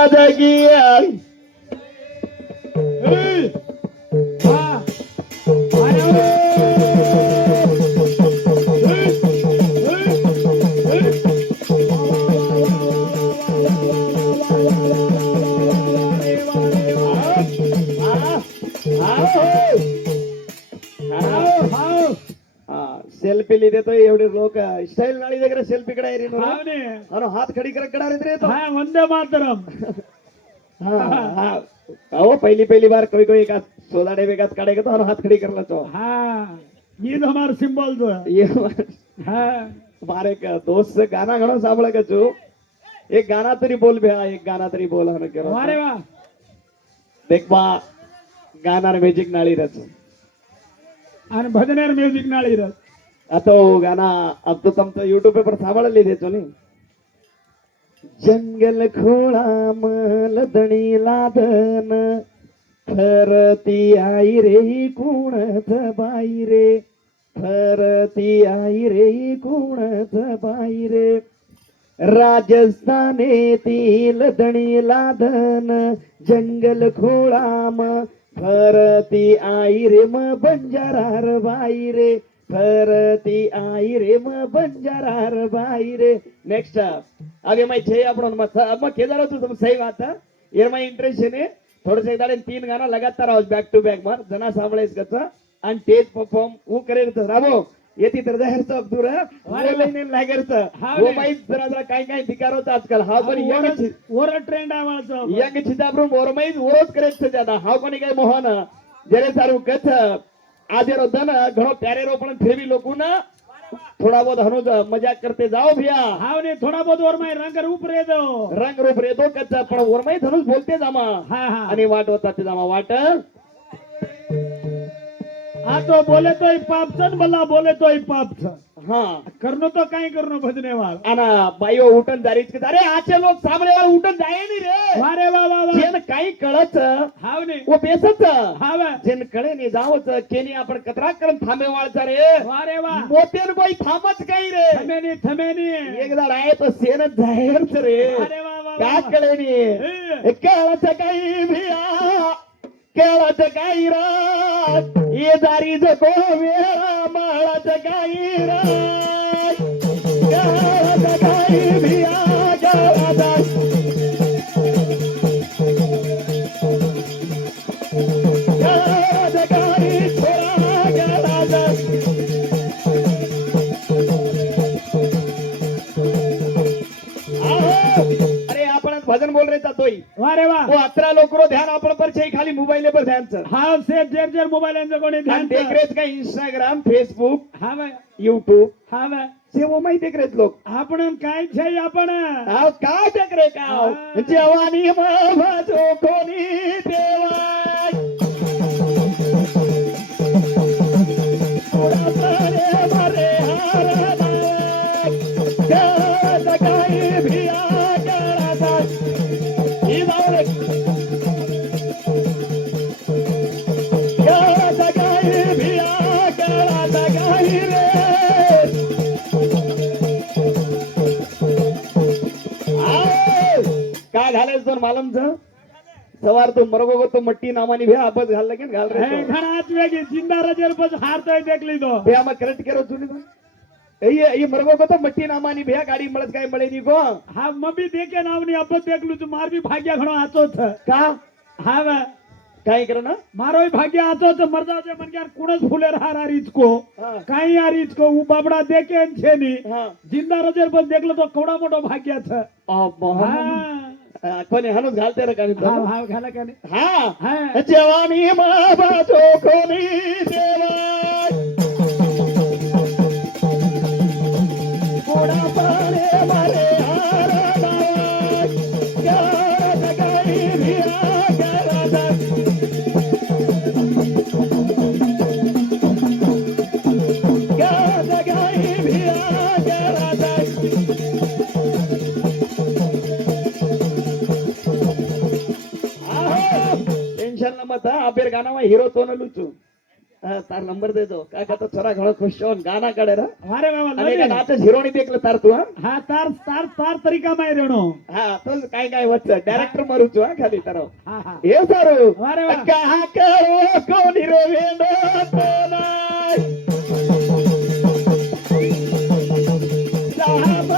दादागिया selfie लिहितो एवढे लोक स्टाईल नाळी वगैरे सेल्फी कडायरी अरे हात खडी करत कडारे रे तो वंदे मातरम हो पहली बार कोई कोई का सोदाड़े में गात काटेगा तो हाथ खड़ी कर लेता हाँ ये तो हमारा सिंबल तो है ये हाँ हमारे का दोस्त से गाना घणो सांभळे का जो एक गाना तरी बोल भैया एक गाना तरी बोल हन करो अरे वाह देख बा गाना म्युझिक नाळी रच आणि भजनेर म्युझिक नाळी रच आता वो गाना अब तो तुम तो यूट्यूब पे पर सांभळ ले देतो नी जंगल खोळा मलदणी लादन फरती आई रे कुणत बाई रे फरती आई रे कुणत बाई रे राजस्थानेतील दणी लादन जंगल खोळाम फरती आई रे म बंजारार बाई रे फरती आई रे म बंजारार बाई रे नेक्स्ट आगे मैं छे आपण अब केदार तू तुम सही बात है ये मैं इंटरेस्ट है थोड़े से दाड़े 3 गाना लगातार आओ बैक टू बैक मार जना सांभळेस कचा आणि स्टेज परफॉर्म वो करेल तर राबो येती तर जाहीरचं अब्दुर बोलायने लागरचं वो माहित जरा जरा काय काय धिकार होता आजकाल हा पण ओर ट्रेंड आहे माझं यंग छिताब्रुम ओर माहित ओरोच करेच ज्यादा हा कोणी काय मोहन जरे सारू कथ आधेरो दन घणो प्यारे रो पण फिर भी लोगों ना थोड़ा बहुत हनुज मजाक करते जाओ भैया हाँ ने थोड़ा बहुत और मैं रंग रूप रे दो कच्चा पण और मैं धनुष बोलते जामा हाँ हाँ आणि वाट होता ते जामा वाट हाँ तो बोले तो पापसन भला बोले तो पापसन हाँ करनो तो कहीं करनो भजने वाला आना बायो उठन जारीच के अरे आजचे लोक सामने वाला उठन जाए नहीं रे वारे वाह वाह वाह जेन काही कळत हाव ने वो बेसत हाव जेन कळे नाही जावच केनी आपण कतरा करन थांबे वाळचा रे वारे वाह मोतेन कोई थांबच काही रे थमेनी एकदा आहे तो सेन जाहेरच रे वारे वाह वाह का कळे नाही कळत काही भिया केळाचं काही रात ये दारी जको वेळा माळाचं काही रात केळाचं काही भिया केळाचा केळाचं काही छोरा केळाचा अरे आपण भजन बोल रहे तोय वारे वाह वो अतरा लोकरो ध्यान आपण पर छे खाली मोबाइल पर ध्यान सर हाँ से जर मोबाइल यांचं कोणी ध्यान देख रेत का इंस्टाग्राम फेसबुक हाँ भाई यूट्यूब हाँ भाई से वो माहिती देख रेत लोक आपण काय छै आपण आव का देख रे का जवानी माझो कोणी देवा थोडा तारे मारे हारा क्या जगाई भिया कराता ही बावरे क्या जगाई भिया कराता गाई रे काय झालंय सर मालमचं सवार तो मरगो तो मट्टी नामानी भे आपस घाल लगे घाल रे घरात वेगी जिंदा रजर बस हारतोय देखली तो भे आम करंट केरो तुनी तो ये मरगो को तो मट्टी नामानी भे गाडी मळत काय मळे नी को हा मम्मी देखे नावनी अब देखलू तू मार भी भाग्या घणो आतो था का हा वा काय करो ना मारो भाग्य आतो तो मर जाओ मन क्या कुणस फुले रहा रारीच को काही यारीच को उ बाबड़ा देखे छे नी जिंदा रजर बस देखलो तो कवडा मोठो भाग्य था कोणी हनुस घालते रे कानी हा हा घाला कानी हा जवानी बाबाचो कोणी देवा कोडा पारे मारे हारा क्या जगाई भिया कराता क्या जगाई भिया कराता टेंशन न मत अबेर गाना में हीरो तो न लुचू તાર નંબર દેજો કાકા તો છોરા ઘણો ખુશ છો ને ગાના કાઢે રા વારે વાહ અને એકા નાચે હિરોણી દેખલે તાર તું હા હા તાર તાર તાર તરીકામાં રેણો હા તો કાઈ કાઈ વચ્ચે ડાયરેક્ટર મારું છું હા ખાલી તારો હા હા એ સારું વારે વાહ કહા કરો કોની રો વેનો તો નાય રામ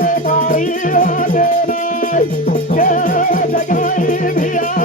રે મારી ઓને કે જગાઈ ભિયા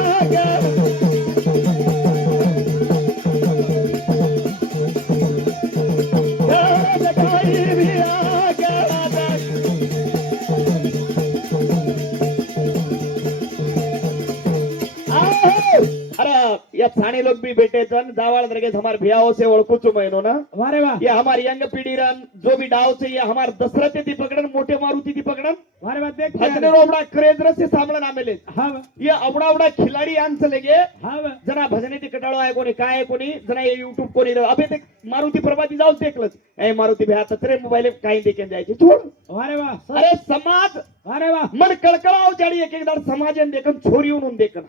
अरे या थाने लोग भी बैठे थे जावाल दरगे हमारे भैयाओं से ओळखू छु मैं ना वारे वाह ये हमारी यंग पीढ़ी रन जो भी डाव से ये हमारे दशरथ थी पकड़न मोटे मारुति थी पकड़न वारे वाह देख भजने रोबड़ा क्रेद्र से सामने ना मिले हाँ ये अवड़ा अवड़ा खिलाड़ी आंस लगे हाँ जना भजने थी कटाळो आहे कोणी काय आहे कोणी जना ये YouTube कोणी अबे ते मारुति प्रभाती जाऊ देखलच ए मारुति भैया तत्रे मोबाईल काही देके जायचे छोड़ वारे वाह अरे समाज वारे वाह मन कळकळाव जाडी एक एकदार समाजन देखन छोरी उन देखन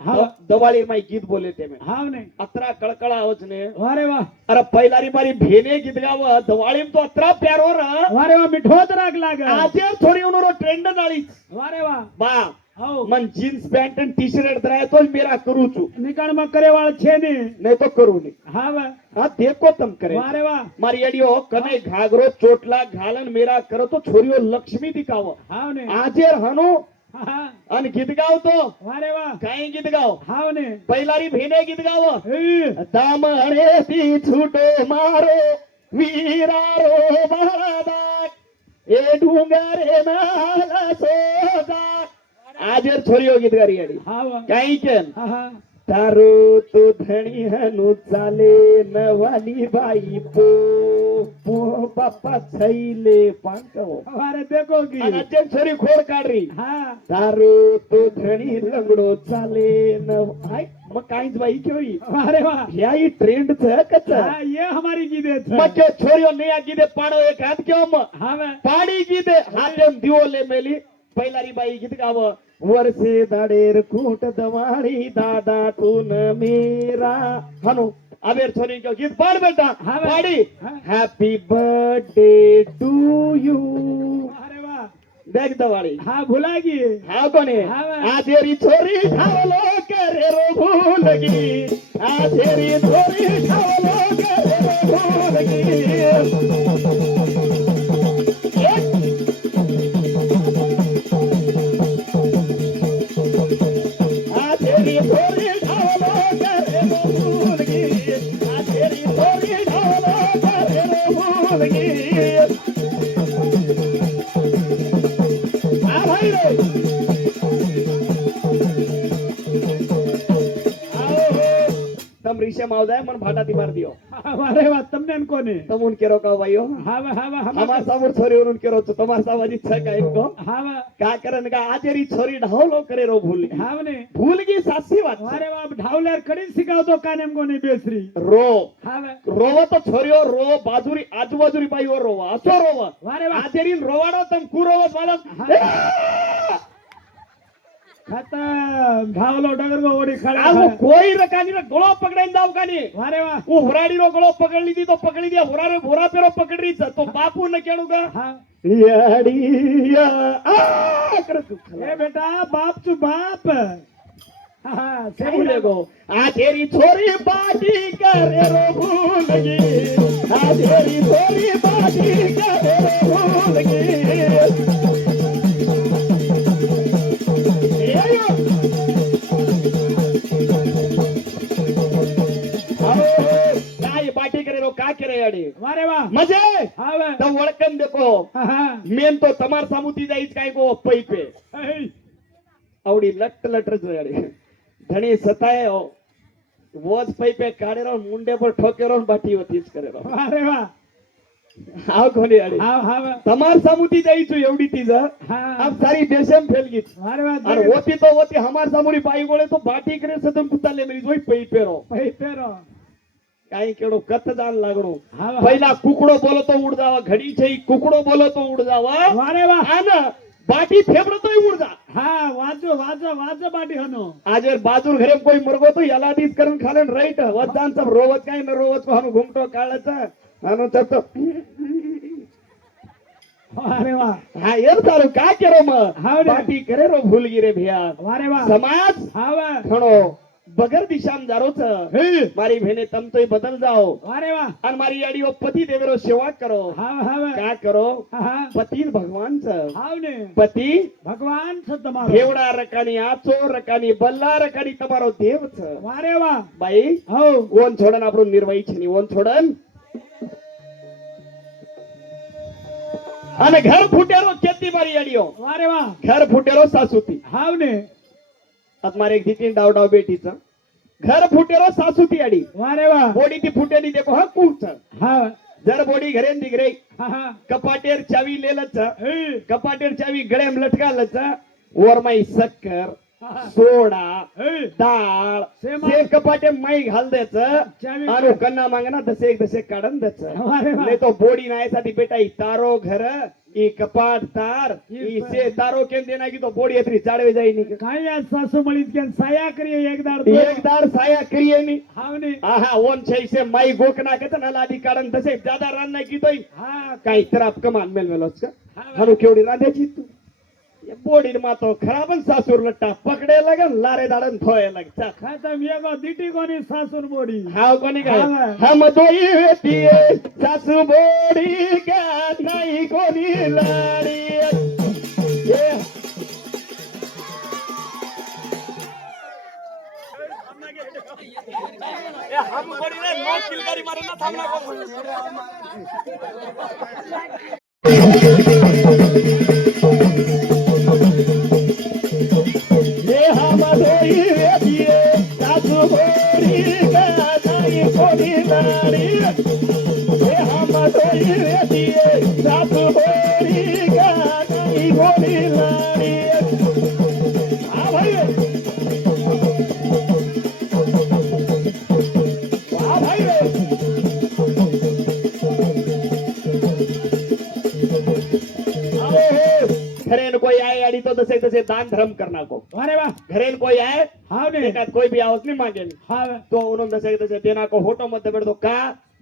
हाँ। दवाळी माई गीत बोले ते में हाँ ने अतरा कळकळावच ने वारे वाह अरे पहिलारी मारी भेने गीत गाव दवाळी तो अतरा प्यारो र वारे वाह मिठो राग लाग આજે થોડી ઉનો ટ્રેન્ડ નાળી वारे वाह બા आओ મન જીન્સ પેન્ટ અને ટી શર્ટ ધરાય તો જ મેરા કરું છું निकाल में करे वाल छे ने નહીં તો કરું નહીં हाँ वाह હા દેખો તમ કરે वारे वाह મારી અડિયો કને ઘાઘરો ચોટલા ઘાલન મેરા કરો તો છોરીઓ લક્ષ્મી દિખાવો हाँ ने આજે હનો हाँ અને ગીત ગાવ તો वारे वाह કાઈ ગીત ગાવ हाँ ने पहिलारी भेने गीत गाव ए, दामणेથી છૂટો મારો વીરારો બાળા એ ડુંગરે નાલ સોદા આજે છોરીઓ ગીત ગારી આડી हाँ वाह કાઈ કેમ हाँ हाँ તારો તો ધણી હનું ચાલે નવાની બાઈ પો પો બાપા થઈલે પાંકવો वारे देखो की અને આજે છોરી ખોડ કાઢી हाँ તારો તો ધણી લંગડો ચાલે ન આય મગ કાઈ જ બાઈ કેવી वारे वाह યા ઈ ટ્રેન્ડ છે કચ્છ हाँ ये हमारी गीते મકે છોરીઓ નયા ગીતે પાડો એક હાથ કેમ हाँ वाह પાડી ગીતે હાથે દીવો લે મેલી पहिलारी बाई गीत गाव वर्षे दाडेर कूट दवाड़ी दादा तून मेरा हनु अबेर छोरी क्यों गीत पाड़ बेटा हाँ भाई। पाड़ी हाँ। हैप्पी बर्थडे टू यू अरे वाह देख दवाड़ी हाँ भुला गई हाँ कोने हाँ भाई। आजेरी छोरी ठावलो करे रो भूलगी आजेरी छोरी ठावलो करे रो भूलगी आजेरी छोरी ठावलो करे रो भूलगी आजेरी छोरी ठावलो करे रो भूलगी आ भाई रे तम रिशे मावदाय मन भाटाती मार दियो अरे वाह तुमने इनको ने तमुन केरो का भाइयो हाँ वाह हाँ वाह हमार सामूर छोरी उन केरो तो तुम्हार सामाजिक छ का इनको हाँ वाह का करन का आजेरी छोरी ढावलो करे रो भूल हाँ ने भूल की सासी बात छे। अरे वाह ढावलेर कड़ी सिखाओ तो काने को नहीं बेसरी रो हाँ वाह रोवा तो छोरियो रो बाजूरी आजूबाजूरी बाई और रोवा असो रोवा वारे वाह आजेरी रोवाडो तम कु रोवा मालम खत्म घावलो डगर को ओडी खड़ा આ કોઈ રકાની રે ગળો પકડાઈને દાવ કાની वारे वाह હું હુરાડી રો ગળો પકડી લીધી તો પકડી દે હુરારે ભોરા પેરો પકડી છે તો બાપુ ને કેણું કા हाँ યાડિયા આ કરે તું ए बेटा बाप चु बाप हाँ क्या सही बोलेगो आ तेरी छोरी बाटी करे रो भूलगी आ तेरी छोरी बाटी करे रो भूलगी एयो आओ काय बाटी करे रो का करे अडी वारे वाह मजे हाँ वाह तो वळकन देखो हाँ मेन तो तमार सामुती जाईच काय गो पैपे हाँ आवडी लट लट जाडी धणी सताए वोज पैपे काढे रो मुंडे पर ठोके रो बाटी होतीच करे रो वारे वाह आव कोणी अडी हाँ हाँ वाह तमार सामुती जाईचू एवढी तीज हाँ अब सारी देशम फैल गई वारे वाह और होती तो होती हमार सामुरी पाई गोळे तो बाटी करे सदम कुताले मेरी जोई पैपे रो भाई तेरो काही केडो कत जान लागणो हाँ वाह पहिला कुकडो बोलो तो उड जावा घडी छै कुकडो बोलो तो उड जावा वारे वाह आना बाटी फेबड़ो तो ही उड़ जा હા વાજો વાજો વાજો બાટી હનો आज बाजूर घरे कोई मुर्गो तो याला आधीच करून खाले राईट वदान सब रोवत काही न रोवत हानु घुमटो काढायचा हानु तर અરે વાહ હા એમ તારું કા કેરો म હાવ ને. બાટી કરે રો ભૂલગી રે ભैया વારે વાહ समाज હાવે ઘણો બગર દિશામાં જારો છે હે મારી ભેને તમ તોય બદલ જાઓ વારે વાહ અને મારી આડીઓ પતિ દેવરો સેવા કરો હાવે હાવે કા કરો હા હા પતિ ભગવાન છે હાવ ને પતિ ભગવાન છે તમારો દેવડા રકાની આચો રકાની બલ્લા રકાની તમારો દેવ છે વારે વાહ ભાઈ હો ઓન છોડન આપણું નિર્વહી છે ની ઓન છોડન અને ઘર ફૂટેરો ખેતી મારી આડીઓ વારે વાહ घर फुटेरो सासूती હાવ ને आता मारे एक धीती डाव डाव बेटीचं घर फुटेरो सासूती आडी વારે वाह बोडी ती फुटेली देखो हा कूच હા जर बोडी घरे दिगरे હા હા कपाटेर चावी लेलच હે कपाटेर चावी गळ्याम लटकालच वरमाई सक्कर હા હા सोडा હે डाळ शेमा. ते कपाटे माई घाल द्यायचं चावी आणि कन्ना मागना दसे एक दसे काढून द्यायचं વારે વાહ नाही तो बोडी नायसाठी बेटा ई तारो घर ई कपाट तार ई से तारो केम देना की तो बोडी एतरी चाडवे जाई नी काय आज सासू મળીત કે સાયા કરીએ એકદાર एक दार साया करिये नी હાવ ને आहा ओन छै से माई गोकना के ना लादी कारण तसे ज्यादा रान नाही की तोय હા काही तर आप कमान मेल मेलोस का હા हनु केवढी रांध्याची तू ये बोडी मा तो खराबन सासूर लट्टा पकडे लगन लारे दाडन थोय लगचा ખાતા મેગો દીટી કોની સાસુર બોડી हाव कोणी काय हा. हम दोई वेतीये सासू बोडी का नाही कोणी लाडी ये हम बोडी रे नो किलकारी मारे ना थांबना ये हम दोई वेतीये सासू बोडी का नाही कोणी लाडी ये हम दोई वेतीये सासू बोडी का नाही कोणी लाडी हा भाई वाह भाई घरेन कोई आए अड़ी तो दसे दसे दान धर्म करना को વારે વાહ घरेन कोई आए હાવ ને एकात कोई भी आवक नहीं मांगे હાવ तो उन्होंने दसे दसे देना को होटो मत बेड़ दो का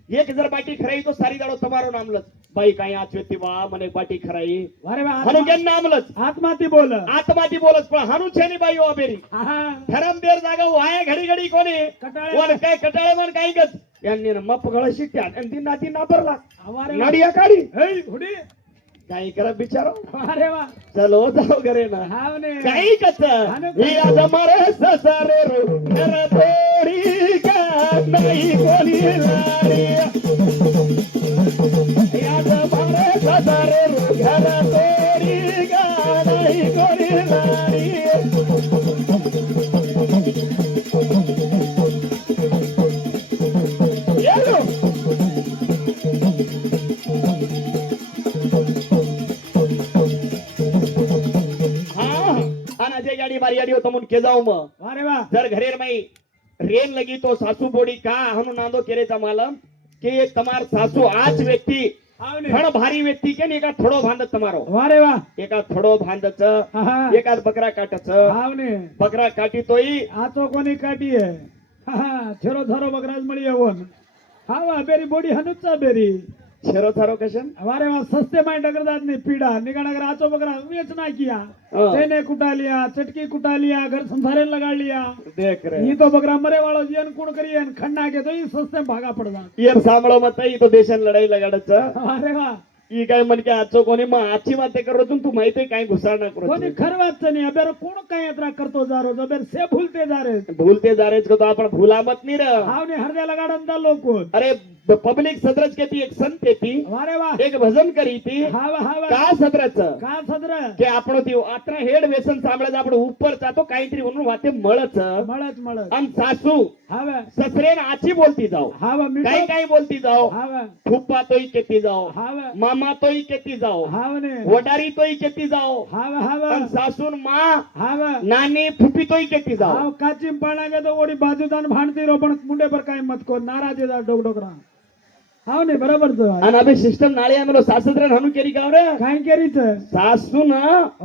एक जर बाटी खराई तो सारी दाड़ो तुम्हारो नाम लच बाई काही आज व्यक्ती वा मने बाटी खराई વારે વાહ हनु केन नाम लच આત્માથી બોલ आत्माची बोलच पण हनु छे नी बाई ओ बेरी હા હા धरम देर जागा वाय घडी घडी कोणी કટાળે वर काय कटाळे मन काही गच यांनी न मप गळ शिट्या आणि दिना दिना भरला વારે नाडिया काढी હે હુડી काही करा बिचारो વારે वाह चलो जाओ घरे ना હાવ ने काही कच ही आज मारे ससारे रो घर तोडी का नाही कोणी लाडी ही आज मारे ससारे रो घर तोडी का नाही कोणी लाडी येलो अजय गाडी बारी गाडी होतो म्हणून के जाऊ मग वारे वाह जर घरेर माई रेन लगी तो सासू बोडी का हनु नांदो केरेचा मालम के एक तमार सासू आज व्यक्ति हाव ने घण भारी व्यक्ति के एका थोडो भांडत तमारो वारे वाह एका थोडो भांडच હા હા एकाद बकरा काटच હાવ ने बकरा काटी तोई આ તો કોની કાઢી હે હા હા છેરો થારો બકરાજ મળી આવન હા બેરી બોડી હનુચ્ચા બેરી छेरो थारो कशन वारे वाह सस्ते माय डगरदार ने पीड़ा निगानगर आचो बकरा वेच ना किया हाँ। तेने कुटा लिया चटकी कुटा लिया घर संसारे लगा लिया देख रे ये तो बकरा मरे वालो जीवन कुण करिए खन्ना के तो ये सस्ते में भागा पड़ जा ये सांभळो मत ही तो देशान लढाई लगाडच वारे वाह ई काय म्हण के आजचो कोणी मग आजची वाते करो तू माहिती काय घुसाळणा कोणी करो खरवाच नाही अबेर कोण काय यात्रा करतो जा रो अबेर से भूलते जा रे भूलते जा रेच को तो आपण भूला मत नहीं रे हाव ने हरदे लगाडन दा लोक अरे पब्लिक सदरच के ती एक संत ती वारे वाह एक भजन करी ती हाव हाव का सदरच का सदर કે આપણો ती આત્રા હેડ વ્યસન સાંભળે આપણે ઉપર જાતો કાંઈતરી ઓનું વાતે મળત મળત મળત આમ સાસુ हाव સસરે ને આછી બોલતી જાઓ हाव કાઈ मीठो કાઈ બોલતી જાઓ हाव ફૂપ્પા તોય કેતી જાઓ हाव મામા તોય કેતી જાઓ हाव ने વડારી તોય કેતી જાઓ हाव हाव આમ સાસુન માં हाव નાની ફૂપી તોય કેતી જાઓ हाव काचीम पाणा के तो ओडी बाजूदान भांडती रो पण मुंडे पर काय मत को नाराज जा डोक डोकरा हाव नाही बरोबर आणि अबे सिस्टम नाळे आम्ही सासत्र हाणू केली का रे काय करीत सासू ना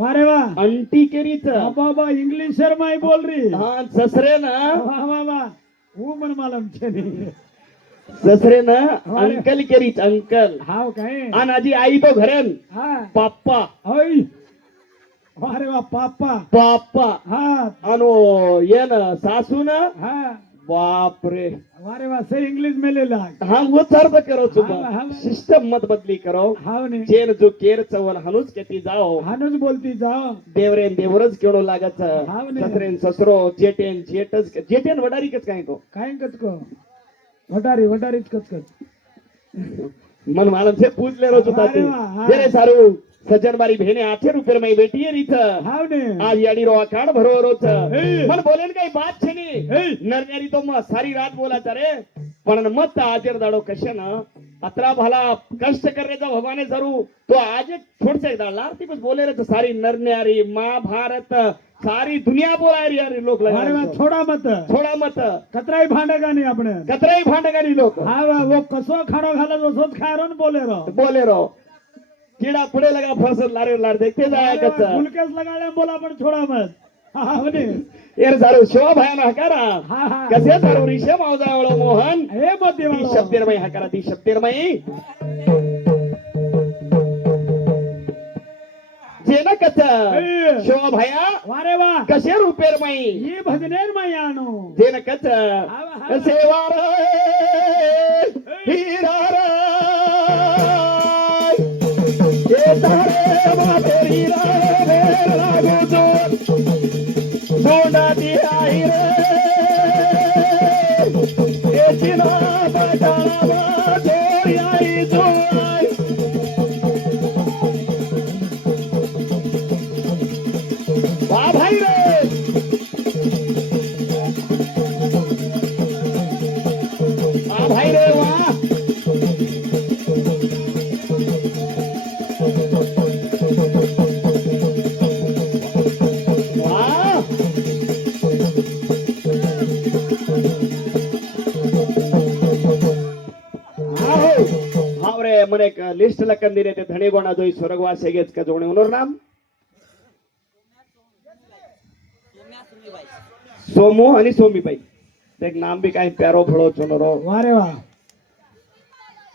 अरे वा अंटी केरीच बाबा इंग्लिश शर्मा बोल रही हा ससरे ना वा वा वा वो मन मालूम छे ससरे ना अंकल केरीच अंकल हाव काय आणि आजी आई तो घरेन हा पाप्पा ओय अरे वा पापा पाप्पा हा अनो ये ना सासू ना हा बाप रे अरे वा से इंग्लिश में ले लाग हा वो सर्व करो हा, हा. तुम सिस्टम मत बदली करो हाव ने चेर जो केर चवल हनुच केती जाओ हानुच बोलती जाओ देवरेन देवरच केवढो लागत हाव ने. ससरेन ससरो जेटेन जेटच जेटेन वडारी कच काय तो काय कचको वटारीच कचकच मन मालम से पूछ ले रो जो ताते अरे वाह, हाँ. जेरे सारू सज्जन बारी भेने 8 रुपये में बेटी है रीत हाव ने आज याडी रो काढ भरो रोच ए. मन बोलेन काही बात छे नी ए. नरनारी तो मग सारी रात बोलाचा रे पण मत आजर दाडो कशे ना अतरा भला कष्ट करण्याचा भगवाने जरू तो आज एक थोडसे एक दाडला ती बस बोले रे तो सारी नरनारी महाभारत सारी दुनिया बोलाय रे यार लोक अरे वा छोडा मत थोडा मत कतराई भांडे का नाही आपण कतराई भांडगाडी लोक हा वा वो कसो खाडो घालत असोच खायरो न बोले रो बोले रो कीड़ा पुढे लगा फसत लारे लार देखते जाय कच गुलकेस लगाले बोला पण छोडा मत हाव ने यार सारू शिवा भयान हकारा हा हा कसे सारू ऋषे मावजावळ मोहन हे मत ती देवा शब्देरमय हकारा ती शब्देरमय जेना कच ए. शिवा भया वारे वा कसे रुपेरमय ही भजनेर मैयानो जेना कच हा. कसे वार हिरार ये तारे मातेरी रे लागू जो दोंडा दी आई रे ये चिना बजाना जोरी आई जोई वाह भाई रे वाह भाई रे वाह वाह हावरे મને એક લિસ્ટ લખન દીને તે ધણી ગોણા જોઈ સ્વર્ગવાસ હેગેજ का જોણે ઉનોર નામ सोमू आणि सोमीबाई ते एक नाम बी काही प्यारो फळो चोनरो वारे वा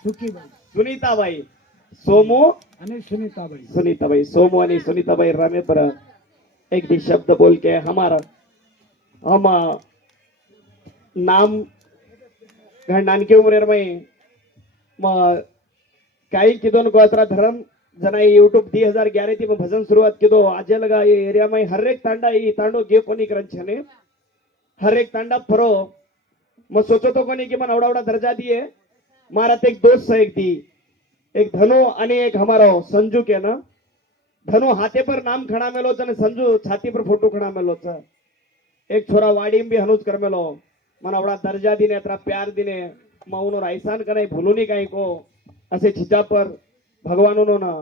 सुखीबाई सुनीताबाई सोमू आणि सुनीताबाई सुनीताबाई सोमू आणि सुनीताबाई रामे पर एक भी शब्द बोल के हमारा हम नाम नानके उमरेर में काही किदोन गोत्रा धर्म जना यूट्यूब 2011 थी में भजन शुरुआत किदो आज लगा ये एरिया में हर एक तांडा ई तांडो गे कोनी करंछने हर एक तांडा फरो मैं सोचो तो कोनी कि मन अवड़ा दर्जा दिए मारा ते एक दोस्त है एक दी एक धनु आणि एक हमारा संजू के ना धनु हाथे पर नाम खड़ा मेलो छ संजू छाती पर फोटो खड़ा मेलो छ एक छोरा वाड़ी में भी हनुज कर मेलो मन अवड़ा दर्जा दिने अतरा प्यार दिने मौनो रायसान करे भूलुनी काही को असे छिचा पर भगवानों ना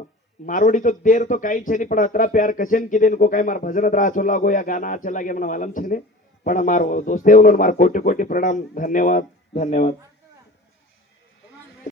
मारोड़ी तो देर तो काही छे नहीं पण अतरा प्यार कशेन किदेन को काही मार भजन अतरा अच्छा लागो या गाना अच्छा लागे मन मालूम छे ने पण मारो दोस्ते उन्होंने मार कोटि कोटि प्रणाम धन्यवाद धन्यवाद